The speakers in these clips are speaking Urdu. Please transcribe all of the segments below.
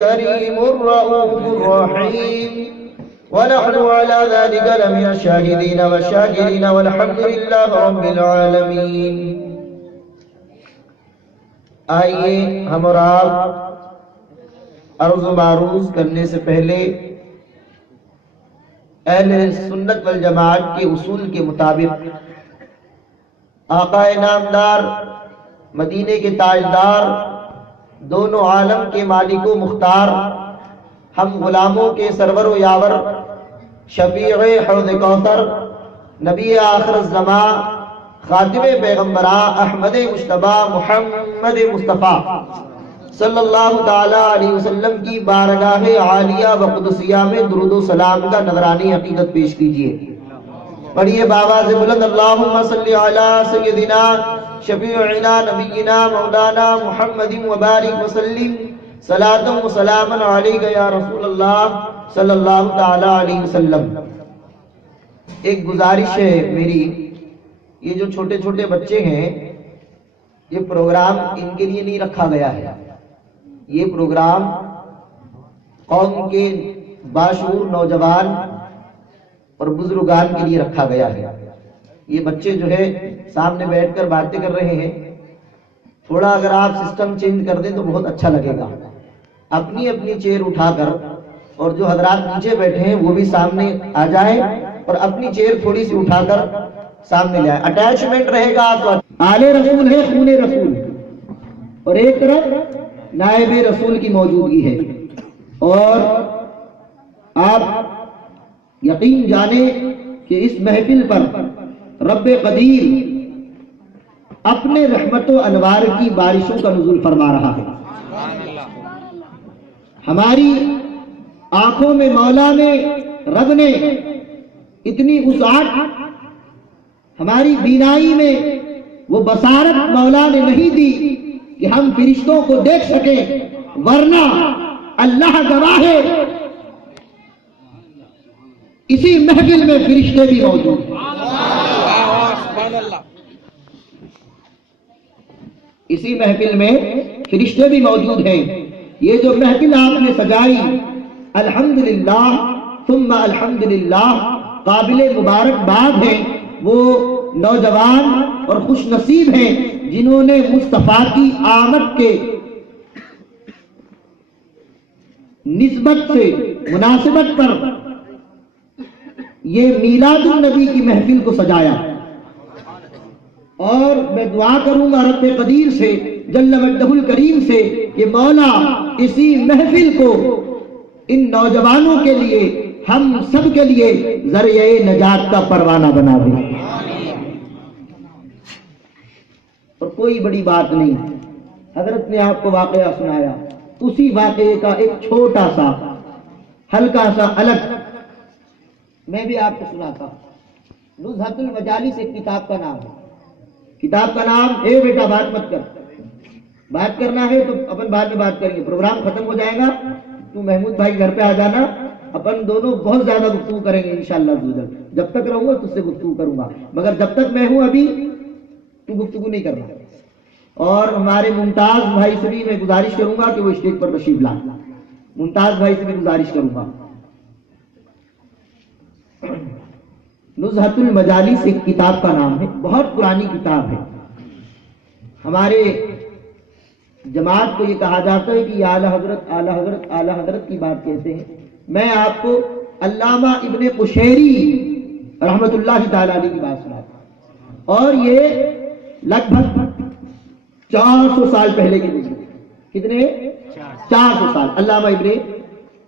كريم رؤوف رحيم ونحن على ذلك لمن الشاهدين والشاكرين والحمد لله رب العالمين. آئیے ہم اور آپ عرض و معروض کرنے سے پہلے اہل سنت والجماعت کے اصول کے مطابق آقا نامدار مدینے کے تاجدار دونوں عالم کے مالک و مختار ہم غلاموں کے سرور و یاور شفیع حوض کوثر نبی آخر الزمان خاتم پیغمبراں احمد مجتبی محمد مصطفیٰ صلی اللہ تعالی علیہ وسلم کی بارگاہ عالیہ و قدسیہ میں درود و سلام کا نذرانی عقیدت پیش کیجیے. پڑھیے بابا سے بلند اللہم صلی علی سیدنا شفیعنا نبینا مولانا محمد وبارک وسلم صلاۃ و سلام علیک یا رسول اللہ صلی اللہ تعالی علیہ وسلم. ایک گزارش ہے میری، یہ جو چھوٹے چھوٹے بچے ہیں یہ پروگرام ان کے لیے نہیں رکھا گیا ہے، یہ پروگرام قوم کے باشعور نوجوان اور بزرگان کے لیے رکھا گیا ہے. یہ بچے جو ہے سامنے بیٹھ کر باتیں کر رہے ہیں، تھوڑا اگر آپ سسٹم چینج کر دیں تو بہت اچھا لگے گا. اپنی اپنی چیئر اٹھا کر، اور جو حضرات نیچے بیٹھے ہیں وہ بھی سامنے آ جائیں اور اپنی چیئر تھوڑی سی اٹھا کر سامنے لائیں. اٹیچمنٹ رہے گا تو آل رسول ہے، خون رسول، اور ایک طرف نائب رسول کی موجودگی ہے. اور آپ یقین جانیں کہ اس محفل پر رب قدیر اپنے رحمت و انوار کی بارشوں کا نزول فرما رہا ہے. ہماری آنکھوں میں مولا نے رب نے اتنی وسعت، ہماری بینائی میں وہ بصارت مولا نے نہیں دی کہ ہم فرشتوں کو دیکھ سکیں، ورنہ اللہ گواہ ہے اسی محفل میں فرشتے بھی موجود ہیں. اسی محفل میں فرشتے بھی موجود ہیں. یہ جو محفل آپ نے سجائی، الحمدللہ ثم الحمدللہ، قابل مبارکباد ہیں وہ نوجوان اور خوش نصیب ہیں جنہوں نے مصطفیٰ کی آمد کے نسبت سے مناسبت پر یہ میلاد النبی کی محفل کو سجایا. اور میں دعا کروں گا رب قدیر سے جل مجدہ الکریم سے کہ مولا اسی محفل کو ان نوجوانوں کے لیے، ہم سب کے لیے ذریعہ نجات کا پروانہ بنا دے. اور کوئی بڑی بات نہیں، حضرت نے آپ کو واقعہ سنایا، اسی واقعے کا ایک چھوٹا سا ہلکا سا الگ میں بھی آپ کو سناتا ہوں. نزہۃ المجالس ایک کتاب کا نام ہے. کتاب کا نام اے بیٹا بات مت کر، بات کرنا ہے تو اپن بعد میں بات کریں گے، پروگرام ختم ہو جائے گا تو محمود بھائی گھر پہ آ جانا، اپن دونوں بہت زیادہ گفتگو کریں گے انشاءاللہ. جب تک رہوں گا تجھ سے گفتگو کروں گا، مگر جب تک میں ہوں ابھی تو گفتگو نہیں کرنا. اور ہمارے ممتاز بھائی سے بھی میں گزارش کروں گا کہ وہ اسٹیج پر تشریف لائیں. ممتاز بھائی سے بھی گزارش کروں گا. نزہۃ المجالس ایک کتاب کا نام ہے، بہت پرانی کتاب ہے. ہمارے جماعت کو یہ کہا جاتا ہے کہ یہ اعلی حضرت اعلی حضرت اعلی حضرت کی بات کہتے ہیں. میں آپ کو علامہ ابن قشیری رحمت اللہ تعالی علیہ کی بات سناتا ہوں، اور یہ لگ بھگ 400 سال پہلے کی بات. کتنے؟ 400 سال. علامہ ابن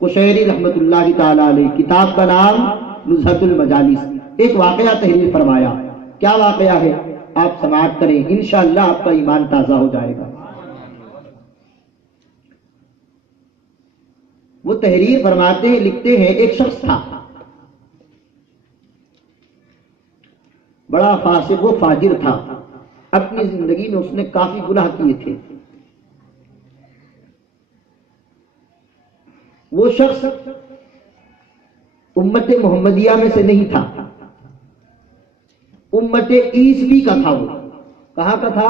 قشیری رحمت اللہ تعالی علیہ، کتاب کا نام نزہۃ المجالس. ایک واقعہ تحریر فرمایا. کیا واقعہ ہے آپ سماعت کریں، انشاءاللہ آپ کا ایمان تازہ ہو جائے گا. وہ تحریر فرماتے ہیں، لکھتے ہیں، ایک شخص تھا بڑا فاسق و فاجر تھا. اپنی زندگی میں اس نے کافی گناہ کیے تھے. وہ شخص امت محمدیہ میں سے نہیں تھا، امت عیسوی کا تھا. وہ کہاں کا تھا؟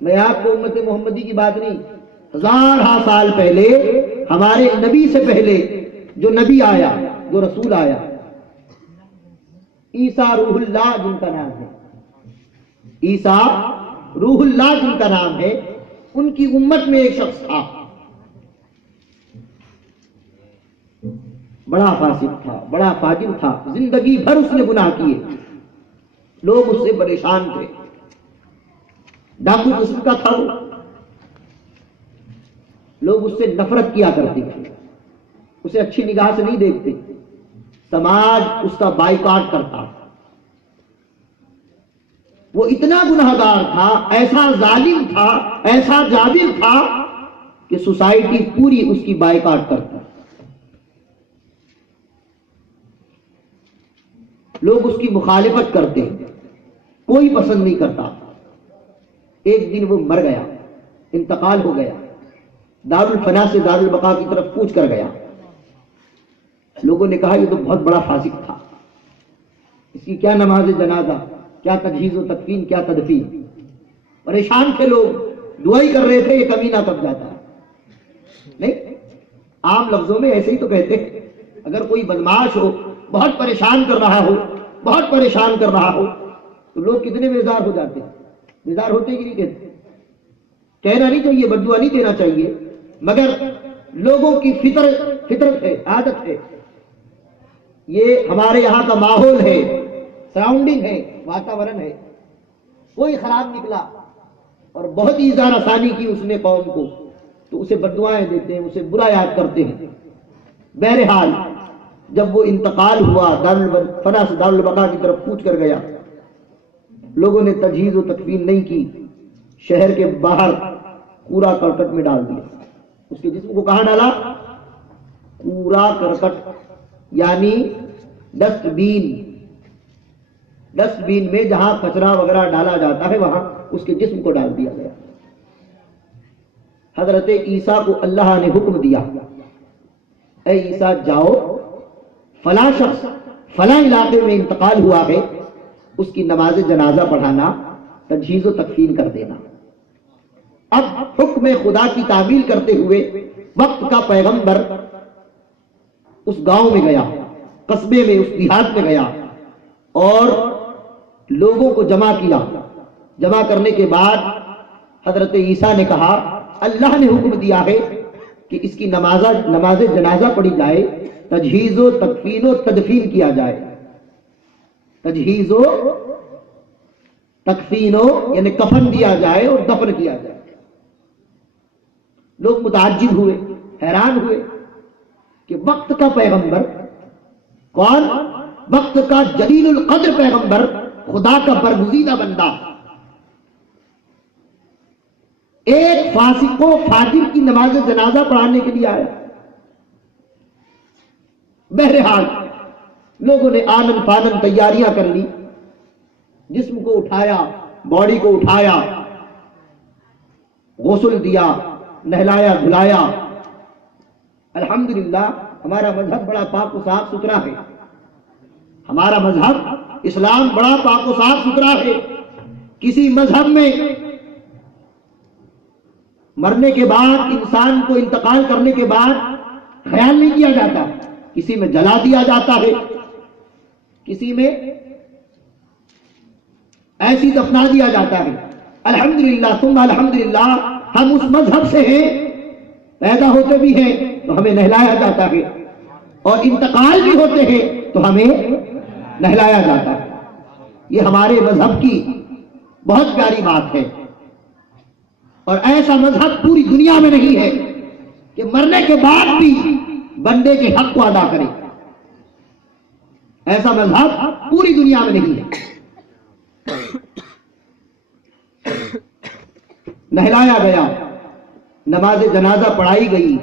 میں آپ کو امت محمدی کی بات نہیں، ہزارہ سال پہلے ہمارے نبی سے پہلے جو نبی آیا، جو رسول آیا، عیسیٰ روح اللہ جن کا نام ہے، عیسیٰ روح اللہ جن کا نام ہے، ان کی امت میں ایک شخص تھا، بڑا فاسق تھا، بڑا فاجر تھا، زندگی بھر اس نے گناہ کیے، لوگ اس سے پریشان تھے، ڈاکو قسم کا تھا وہ، لوگ اس سے نفرت کیا کرتے تھے، اسے اچھی نگاہ سے نہیں دیکھتے، سماج اس کا بائیکاٹ کرتا، وہ اتنا گناہگار تھا، ایسا ظالم تھا، ایسا جابر تھا کہ سوسائٹی پوری اس کی بائیکاٹ کرتی، لوگ اس کی مخالفت کرتے، کوئی پسند نہیں کرتا۔ ایک دن وہ مر گیا، انتقال ہو گیا، دارالفنا سے دارالبقاء کی طرف کوچ کر گیا۔ لوگوں نے کہا یہ تو بہت بڑا فاسق تھا، اس کی کیا نماز جنازہ، کیا تجہیز و تدفین، کیا تدفین۔ پریشان تھے لوگ، دعائی کر رہے تھے یہ کمینہ کب جاتا ہے۔ نہیں، عام لفظوں میں ایسے ہی تو کہتے ہیں، اگر کوئی بدماش ہو، بہت پریشان کر رہا ہو، بہت پریشان کر رہا ہو، تو لوگ کتنے بیزار ہو جاتے ہیں، بیزار ہوتے کہ نہیں کہتے؟ کہنا نہیں چاہیے، بد دعا نہیں کہنا چاہیے، مگر لوگوں کی فطرت ہے، عادت ہے، یہ ہمارے یہاں کا ماحول ہے، سراؤنڈنگ ہے، واتاورن ہے، کوئی خراب نکلا اور بہت ہی اظہار آسانی کی اس نے قوم کو، تو اسے بد دعائیں دیتے ہیں، اسے برا یاد کرتے ہیں۔ بہرحال جب وہ انتقال ہوا، دارالفنا سے دارالبقاء کی طرف کوچ کر گیا، لوگوں نے تجہیز و تکفین نہیں کی، شہر کے باہر کوڑا کرکٹ میں ڈال دیا۔ اس کے جسم کو کہاں ڈالا؟ کوڑا کرکٹ، یعنی ڈسٹ بین میں جہاں کچرا وغیرہ ڈالا جاتا ہے وہاں اس کے جسم کو ڈال دیا گیا۔ حضرت عیسیٰ کو اللہ نے حکم دیا، اے عیسیٰ جاؤ، فلاں شخص فلاں علاقے میں انتقال ہوا ہے، اس کی نماز جنازہ پڑھانا، تجہیز و تکفین کر دینا۔ اب حکم خدا کی تعمیل کرتے ہوئے وقت کا پیغمبر اس گاؤں میں گیا، قصبے میں، اس دیہات میں گیا اور لوگوں کو جمع کیا۔ جمع کرنے کے بعد حضرت عیسیٰ نے کہا اللہ نے حکم دیا ہے کہ اس کی نماز جنازہ پڑھی جائے، تجہیز و تکفین و تدفین کیا جائے۔ تجہیز و تکفین یعنی کفن دیا جائے اور دفن کیا جائے۔ لوگ متعجب ہوئے، حیران ہوئے کہ وقت کا پیغمبر کون؟ وقت کا جلیل القدر پیغمبر، خدا کا برگزیدہ بندہ، ایک فاسق و فاجر کی نماز جنازہ پڑھانے کے لیے آیا۔ بہرحال لوگوں نے آنن فانن تیاریاں کر لی، جسم کو اٹھایا، باڈی کو اٹھایا، غسل دیا، نہلایا دھلایا۔ الحمدللہ ہمارا مذہب بڑا پاک و صاف ستھرا ہے، ہمارا مذہب اسلام بڑا پاک و صاف ستھرا ہے۔ کسی مذہب میں مرنے کے بعد، انسان کو انتقال کرنے کے بعد خیال نہیں کیا جاتا، کسی میں جلا دیا جاتا ہے، کسی میں ایسی دفنا دیا جاتا ہے۔ الحمدللہ ثم الحمدللہ ہم اس مذہب سے ہیں، پیدا ہوتے بھی ہیں تو ہمیں نہلایا جاتا ہے، اور انتقال بھی ہوتے ہیں تو ہمیں نہلایا جاتا ہے۔ یہ ہمارے مذہب کی بہت پیاری بات ہے، اور ایسا مذہب پوری دنیا میں نہیں ہے کہ مرنے کے بعد بھی بندے کے حق کو ادا کرے، ایسا مذہب پوری دنیا میں نہیں ہے۔ نہلایا گیا، نماز جنازہ پڑھائی گئی،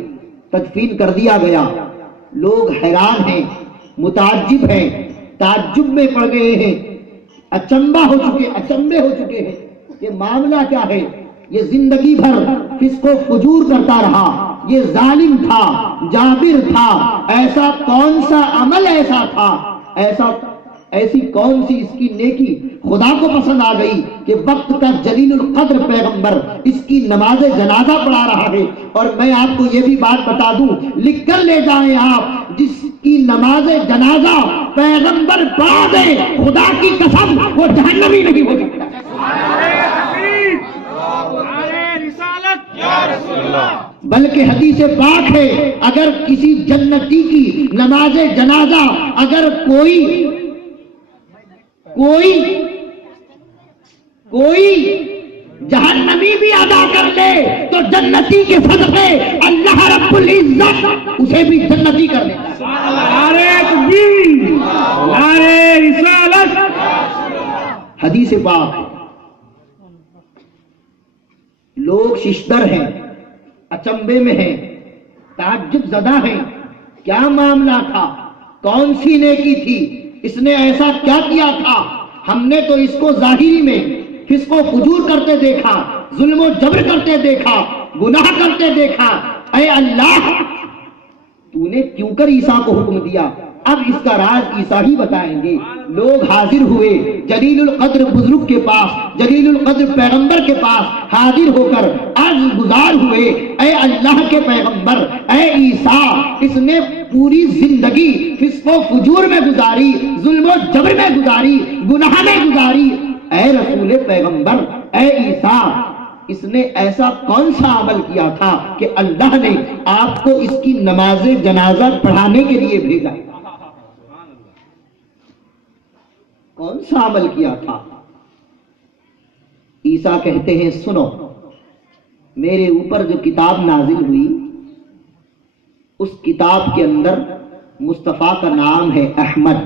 تدفین کر دیا گیا۔ لوگ حیران ہیں، متعجب ہیں، تعجب میں پڑ گئے ہیں، اچنبے ہو چکے ہیں کہ معاملہ کیا ہے۔ یہ زندگی بھر فسق و فجور کرتا رہا، یہ ظالم تھا، جابر تھا، ایسا کون سا عمل ایسا تھا، ایسا ایسی کون سی اس کی نیکی خدا کو پسند آ گئی کہ وقت کا جلیل القدر پیغمبر اس کی نماز جنازہ پڑھا رہا ہے. اور میں آپ کو یہ بھی بات بتا دوں، لکھ کر لے جائیں آپ، جس کی نماز جنازہ پیغمبر پڑھا دے، خدا کی قسم وہ جہنمی نہیں ہو سکتا. بلکہ حدیث پاک ہے، اگر کسی جنتی کی نماز جنازہ اگر کوئی جہنمی بھی ادا کر لے تو جنتی کے صدقے اللہ رب العزت اسے بھی جنتی کر لیتا ہے. حدیث پاک. لوگ ششدر ہیں، اچنبے میں ہیں، تعجب زدہ ہیں. کیا معاملہ تھا؟ کون سی نیکی تھی؟ اس نے ایسا کیا کیا تھا؟ ہم نے تو اس کو ظاہری میں فسق و فجور کرتے دیکھا، ظلم و جبر کرتے دیکھا، گناہ کرتے دیکھا. اے اللہ، تو نے کیوں کر عیسیٰ کو حکم دیا؟ اب اس کا راز عیسیٰ ہی بتائیں گے. لوگ حاضر ہوئے جلیل القدر بزرگ کے پاس، جلیل القدر پیغمبر کے پاس حاضر ہو کر عرض گزار ہوئے، اے اللہ کے پیغمبر، اے عیسیٰ، اس نے پوری زندگی فسق و فجور میں گزاری، ظلم و جبر میں گزاری، گناہ میں گزاری. اے رسول پیغمبر، اے عیسیٰ، اس نے ایسا کون سا عمل کیا تھا کہ اللہ نے آپ کو اس کی نماز جنازہ پڑھانے کے لیے بھیجا؟ کون سا عمل کیا تھا؟ عیسیٰ کہتے ہیں سنو، میرے اوپر جو کتاب نازل ہوئی اس کتاب کے اندر مصطفیٰ کا نام ہے احمد،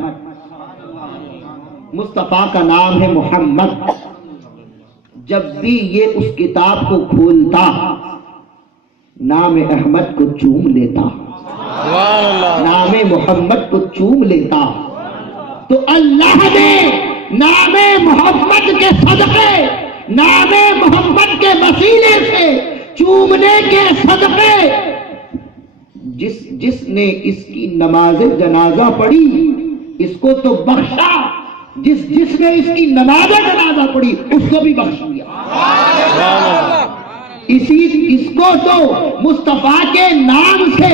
مصطفیٰ کا نام ہے محمد. جب بھی یہ اس کتاب کو کھولتا نام احمد کو چوم لیتا، نام محمد کو چوم لیتا. تو اللہ نے نام محمد کے صدقے، نام محمد کے وسیلے سے چومنے کے صدقے جس نے اس کی نماز جنازہ پڑھی اس کو تو بخشا، جس نے اس کی نماز جنازہ پڑھی اس کو بھی بخش دیا. اس کو تو مصطفیٰ کے نام سے،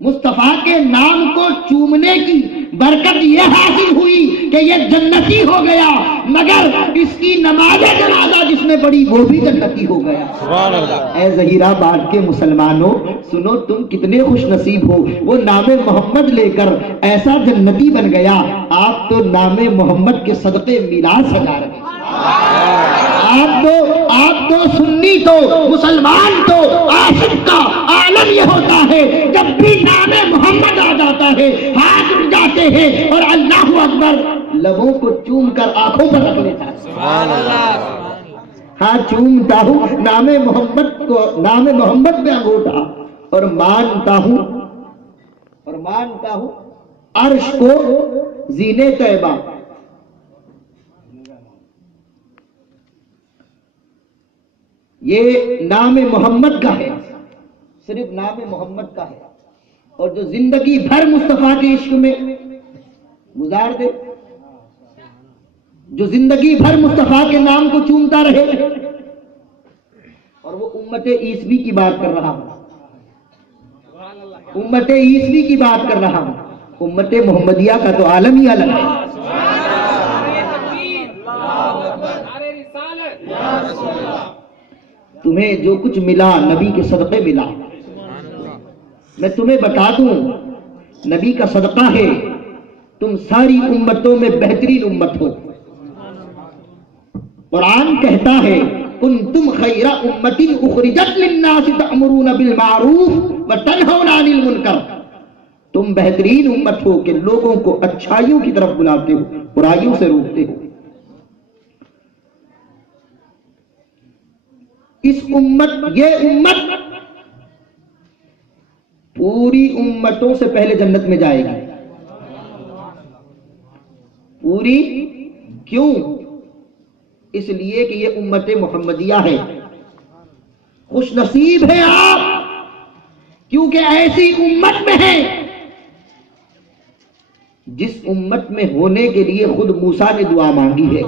مصطفیٰ کے نام کو چومنے کی برکت یہ حاصل ہوئی کہ یہ جنتی ہو گیا، مگر اس کی نماز جنازہ جس نے پڑھی وہ بھی جنتی ہو گیا. اے ظہیر آباد کے مسلمانوں، سنو تم کتنے خوش نصیب ہو، وہ نام محمد لے کر ایسا جنتی بن گیا. آپ تو نام محمد کے صدقے میراث سجا رہے ہیں. آپ تو سنی تو مسلمان تو عاشق کا عالم یہ ہوتا ہے، جب بھی نام محمد آ جاتا ہے ہاتھ اٹھ جاتے ہیں اور اللہ اکبر لبوں کو چوم کر آنکھوں پر رکھ لیتا ہے. ہاں چومتا ہوں نام محمد کو، نام محمد پہ انگوٹھا، اور مانتا ہوں عرش کو زینے طیبہ. یہ نام محمد کا ہے، صرف نام محمد کا ہے. اور جو زندگی بھر مصطفیٰ کے عشق میں گزار دے، جو زندگی بھر مصطفیٰ کے نام کو چومتا رہے. اور وہ امت عیسوی کی بات کر رہا ہوں، امت عیسوی کی بات کر رہا ہوں. امت محمدیہ کا تو عالم ہی الگ ہے. تمہیں جو کچھ ملا نبی کے صدقے ملا. میں تمہیں بتا دوں نبی کا صدقہ ہے، تم ساری امتوں میں بہترین امت ہو. قرآن کہتا ہے کنتم خیر امت اخرجت للناس تأمرون بالمعروف وتنہون عن المنکر. تم بہترین امت ہو کہ لوگوں کو اچھائیوں کی طرف بلاتے ہو، برائیوں سے روکتے ہو. یہ امت پوری امتوں سے پہلے جنت میں جائے گی. پوری کیوں؟ اس لیے کہ یہ امت محمدیہ ہے. خوش نصیب ہے آپ کیونکہ ایسی امت میں ہے جس امت میں ہونے کے لیے خود موسیٰ نے دعا مانگی ہے